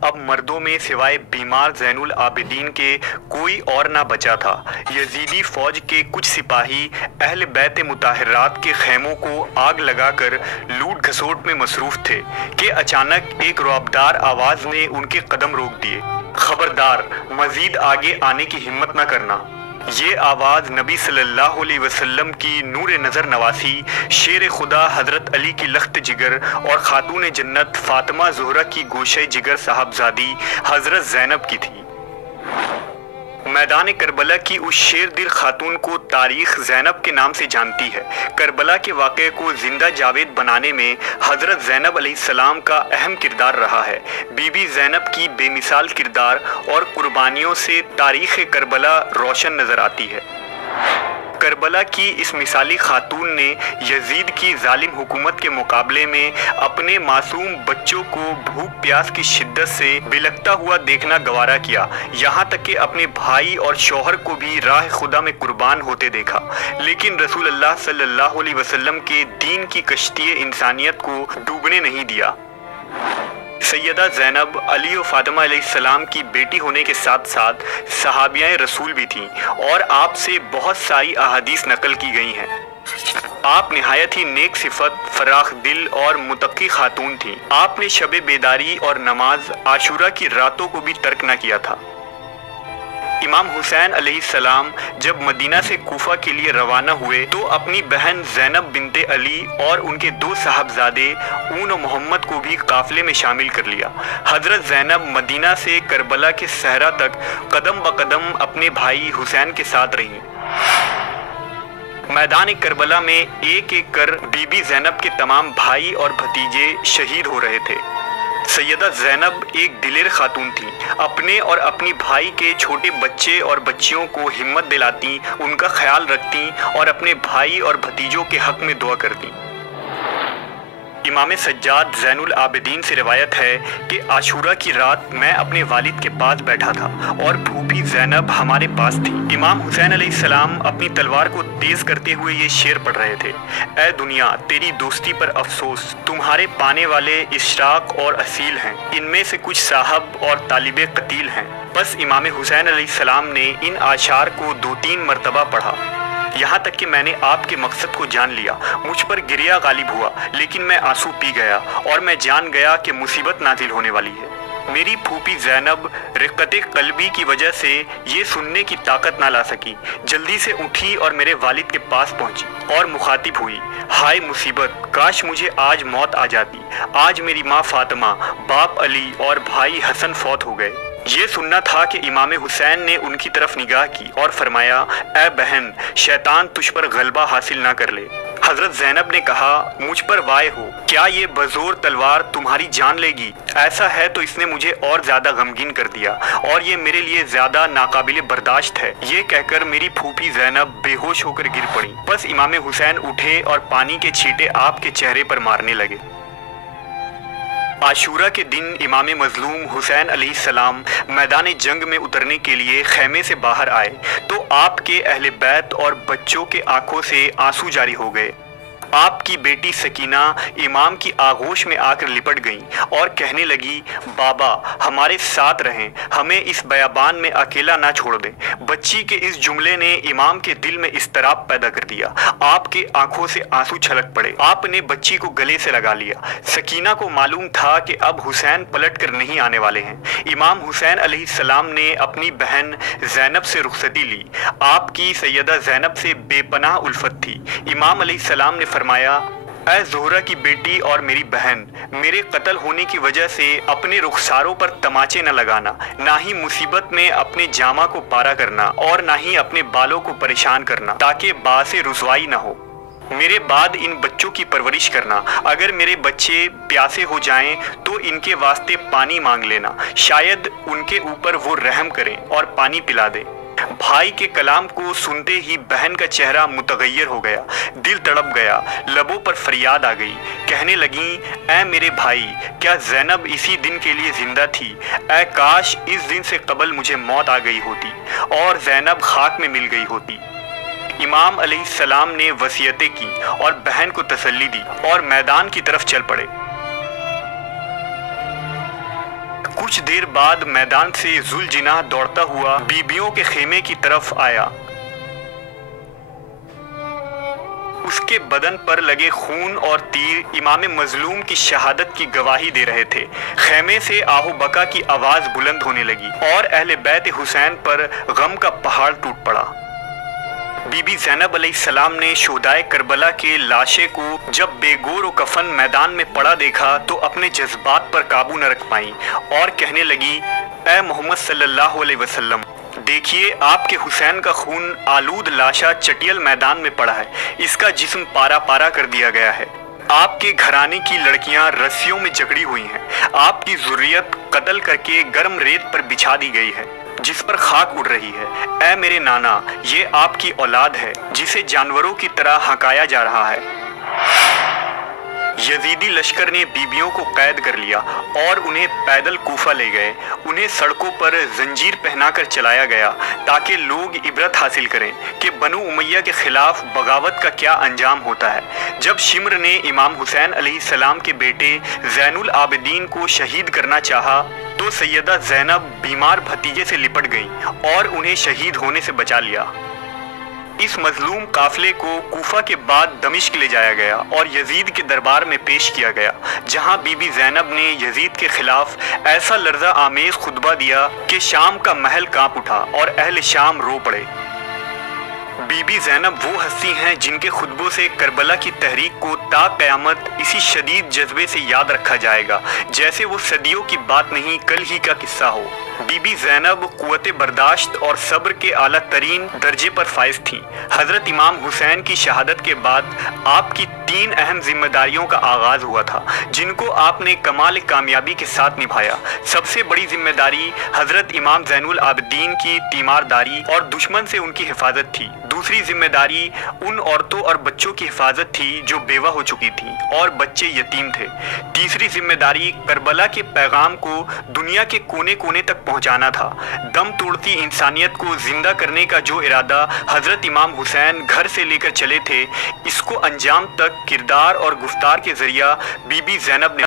अब मर्दों में सिवाय बीमार ज़ैनुल आबिदीन के कोई और ना बचा था। यजीदी फौज के कुछ सिपाही अहले बैत मुताहरात के खेमों को आग लगाकर लूट घसोट में मसरूफ थे कि अचानक एक रुआबदार आवाज़ ने उनके कदम रोक दिए। खबरदार, मजीद आगे आने की हिम्मत न करना। ये आवाज़ नबी सल्लल्लाहु अलैहि वसल्लम की नूर नज़र नवासी, शेर खुदा हज़रत अली की लख्त जिगर और खातून जन्नत फ़ातिमा ज़ोहरा की गोशे जिगर साहबजादी हज़रत ज़ैनब की थी। मैदान करबला की उस शेर दिल खातून को तारीख ज़ैनब के नाम से जानती है। करबला के वाक़े को ज़िंदा जावेद बनाने में हज़रत ज़ैनब अलैहिस्सलाम का अहम किरदार रहा है। बीबी ज़ैनब की बेमिसाल किरदार और कुर्बानियों से तारीख़ करबला रोशन नज़र आती है। करबला की इस मिसाली खातून ने यजीद की जालिम हुकूमत के मुकाबले में अपने मासूम बच्चों को भूख प्यास की शिद्दत से बिलखता हुआ देखना गवारा किया। यहाँ तक कि अपने भाई और शौहर को भी राह खुदा में कुर्बान होते देखा। लेकिन रसूल अल्लाह सल्लल्लाहु अलैहि वसल्लम के दीन की कश्ती इंसानियत को डूबने नहीं दिया। सैयदा ज़ैनब अली और फ़ातिमा अलैहिस्सलाम की बेटी होने के साथ साथ सहाबियाए रसूल भी थीं और आपसे बहुत सारी अहादीस नकल की गई हैं। आप निहायत ही नेक सिफत, फराख दिल और मुतक़ी खातून थीं। आपने शब बेदारी और नमाज आशूरा की रातों को भी तर्क न किया था। इमाम हुसैन अलैहिस्सलाम जब मदीना से कूफा के लिए रवाना हुए तो अपनी बहन ज़ैनब बिनते अली और उनके दो साहबजादे ऊन और मोहम्मद को भी काफ़िले में शामिल कर लिया। हज़रत ज़ैनब मदीना से करबला के सहरा तक कदम ब कदम अपने भाई हुसैन के साथ रहीं। मैदान करबला में एक एक कर बीबी ज़ैनब के तमाम भाई और भतीजे शहीद हो रहे थे। सैयदा ज़ैनब एक दिलेर खातून थी। अपने और अपनी भाई के छोटे बच्चे और बच्चियों को हिम्मत दिलाती, उनका ख्याल रखती और अपने भाई और भतीजों के हक में दुआ करती। इमाम सज्जाद ज़ैनुल आबिदीन से रिवायत है कि आशूरा की रात मैं अपने वालिद के पास बैठा था और फूफी ज़ैनब हमारे पास थी। इमाम हुसैन अलैहिस्सलाम अपनी तलवार को तेज़ करते हुए ये शेर पढ़ रहे थे, ऐ दुनिया तेरी दोस्ती पर अफसोस, तुम्हारे पाने वाले इशराक और असील हैं, इनमें से कुछ साहब और तालिबे कतील हैं। बस इमाम हुसैन अलैहिस्सलाम ने इन आशार को 2-3 मरतबा पढ़ा, यहाँ तक कि मैंने आपके मकसद को जान लिया। मुझ पर गिरिया गालिब हुआ, लेकिन मैं आंसू पी गया और मैं जान गया कि मुसीबत नाजिल होने वाली है। मेरी फूफी ज़ैनब रिक़्क़त क़ल्बी की वजह से ये सुनने की ताकत ना ला सकी। जल्दी से उठी और मेरे वालिद के पास पहुंची और मुखातिब हुई, हाय मुसीबत, काश मुझे आज मौत आ जाती। आज मेरी माँ फ़ातिमा, बाप अली और भाई हसन फौत हो गए। ये सुनना था कि इमाम हुसैन ने उनकी तरफ निगाह की और फरमाया, ऐ बहन, शैतान तुझ पर गलबा हासिल ना कर ले। हज़रत ज़ैनब ने कहा, मुझ पर वाय हो, क्या ये बज़ोर तलवार तुम्हारी जान लेगी? ऐसा है तो इसने मुझे और ज़्यादा गमगीन कर दिया और ये मेरे लिए ज़्यादा नाकाबिले बर्दाश्त है। ये कहकर मेरी फूफी ज़ैनब बेहोश होकर गिर पड़ी। बस इमाम हुसैन उठे और पानी के छींटे आपके चेहरे पर मारने लगे। आशूरा के दिन इमाम मज़लूम हुसैन अलैहिस्सलाम मैदान जंग में उतरने के लिए खैमे से बाहर आए तो आपके अहले बैत और बच्चों के आंखों से आंसू जारी हो गए। आपकी बेटी सकीना इमाम की आगोश में आकर लिपट गई और कहने लगी, बाबा हमारे साथ रहें, हमें इस बयाबान में अकेला ना छोड़ दें। बच्ची के इस जुमले ने इमाम के दिल में इस्तराब पैदा कर दिया। आपके आंखों से आंसू छलक पड़े। आपने बच्ची को गले से लगा लिया। सकीना को मालूम था कि अब हुसैन पलट कर नहीं आने वाले हैं। इमाम हुसैन अलैहिस्सलाम ने अपनी बहन ज़ैनब से रुखसती ली। आपकी सैयदा ज़ैनब से बेपनाह उल्फत थी। इमाम अलैहिस्सलाम ने फरमाया, ऐ ज़ोहरा की बेटी और मेरी बहन, मेरे कत्ल होने की वजह से अपने रुखसारों पर तमाचे न लगाना, ना ही मुसीबत में अपने जामा को पारा करना और ना ही अपने बालों को परेशान करना, ताकि बासे रुसवाई न हो। मेरे बाद इन बच्चों की परवरिश करना। अगर मेरे बच्चे प्यासे हो जाएं तो इनके वास्ते पानी मांग लेना, शायद उनके ऊपर वो रहम करें और पानी पिला दें। भाई के कलाम को सुनते ही बहन का चेहरा मुतगय्यर हो गया, दिल तड़प गया, लबों पर फरियाद आ गई। कहने लगी, ऐ मेरे भाई, क्या ज़ैनब इसी दिन के लिए ज़िंदा थी? ऐ काश इस दिन से कबल मुझे मौत आ गई होती और ज़ैनब खाक में मिल गई होती। इमाम अलैहिस्सलाम ने वसीयतें की और बहन को तसल्ली दी और मैदान की तरफ चल पड़े। कुछ देर बाद मैदान से जुलजिनाह दौड़ता हुआ बीबियों के खेमे की तरफ आया। उसके बदन पर लगे खून और तीर इमाम मजलूम की शहादत की गवाही दे रहे थे। खेमे से आहो बका की आवाज बुलंद होने लगी और अहले बैत हुसैन पर गम का पहाड़ टूट पड़ा। बीबी ज़ैनब अलैहिस्सलाम ने शुहदाए करबला के लाशे को जब बेगोर व कफन मैदान में पड़ा देखा तो अपने जज्बात पर काबू न रख पाई और कहने लगी, ए मोहम्मद सल्लल्लाहु अलैहि वसल्लम, देखिए आपके हुसैन का खून आलूद लाशा चटियल मैदान में पड़ा है। इसका जिस्म पारा पारा कर दिया गया है। आपके घराने की लड़कियां रस्सियों में जकड़ी हुई हैं। आपकी ज़ुर्रियत कत्ल करके गर्म रेत पर बिछा दी गई है जिस पर खाक उड़ रही है। ए मेरे नाना, ये आपकी औलाद है जिसे जानवरों की तरह हकाया जा रहा है। यजीदी लश्कर ने बीबियों को कैद कर लिया और उन्हें पैदल कूफा ले गए। उन्हें सड़कों पर जंजीर पहनाकर चलाया गया ताकि लोग इबरत हासिल करें कि बनु उमैया के खिलाफ बगावत का क्या अंजाम होता है। जब शिम्र ने इमाम हुसैन अलैहिस्सलाम के बेटे ज़ैनुल आबिदीन को शहीद करना चाहा तो सैयदा ज़ैनब बीमार भतीजे से लिपट गईं और उन्हें शहीद होने से बचा लिया। इस मजलूम काफिले को कूफा के बाद दमिश्क ले जाया गया और यजीद के दरबार में पेश किया गया, जहां बीबी ज़ैनब ने यजीद के खिलाफ ऐसा लर्जा आमेज खुतबा दिया कि शाम का महल कांप उठा और अहले शाम रो पड़े। बीबी ज़ैनब वो हस्ती हैं जिनके खुतबों से करबला की तहरीक को ता क़यामत इसी शदीद जज्बे से याद रखा जाएगा जैसे वो सदियों की बात नहीं कल ही का किस्सा हो। बीबी ज़ैनब क़ुव्वत बर्दाश्त और सब्र के आला तरीन दर्जे पर फाइज थीं। हज़रत इमाम हुसैन की शहादत के बाद आपकी 3 अहम जिम्मेदारियों का आगाज़ हुआ था जिनको आपने कमाल कामयाबी के साथ निभाया। सबसे बड़ी जिम्मेदारी हज़रत इमाम ज़ैनुल आबिदीन की तीमारदारी और दुश्मन से उनकी हिफाजत थी। दूसरी जिम्मेदारी उन औरतों और बच्चों की हिफाजत थी जो बेवा हो चुकी थीं और बच्चे यतीम थे। तीसरी जिम्मेदारी करबला के पैगाम को दुनिया के कोने कोने तक पहुंचाना था। दम तोड़ती इंसानियत को जिंदा करने का जो इरादा हजरत इमाम हुसैन घर से लेकर चले थे, इसको अंजाम तक किरदार और गुफ्तार के जरिया बीबी ज़ैनब ने